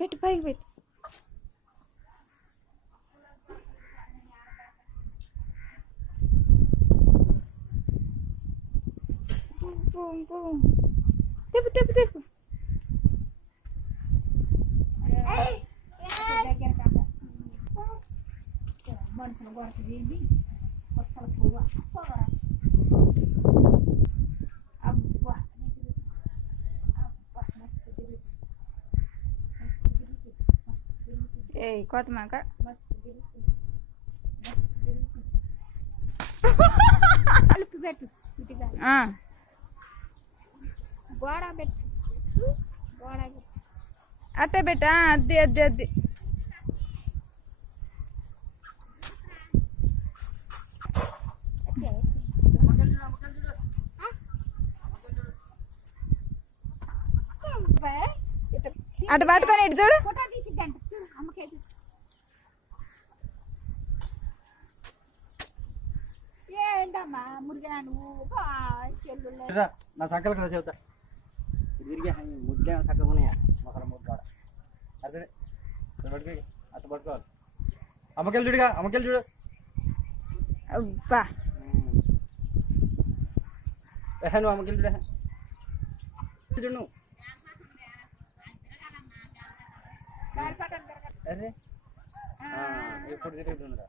పెట్టు పైకి పెట్టు. తెప్పు తెప్పు తెప్పు. మనుషులు కొడుతుంది కొత్తల పువ్వు అబ్బా అబ్బా మస్తు తిరుగుతుంది మస్తు తిరుగుతుంది మస్తు తిరుగుతుంది. ఏ కొట్టమాక. మస్తు తిరుగుతుంది మస్తు తిరుగుతుంది. అలుపు పెట్టు ఇటుగా గోడ పెట్టు గోడ పెట్టు. అట్టే పెట్టా. అద్ది అద్ది అద్ది. అటు పట్టుకొని ఇటు చూడు. ఫోటో తీసిద్దంట చూడు అమ్మకైతే. ఏంటమ్మా మురిగా నువ్వు చెల్లు నా సంకలు కదా చెబుతా. తిరిగి ముద్దే సక్కగా ఉన్నాయా మొక్కల ముద్ద అదే పట్టుకో అట్ట పట్టుకోవాలి. అమ్మకెళ్ళి చూడుగా అమ్మకెళ్ళి చూడు. అబ్బా నువ్వు అమ్మకెళ్ళి చూడ చూడు నువ్వు. అరే ఎప్పుడు తిరుగుతుందా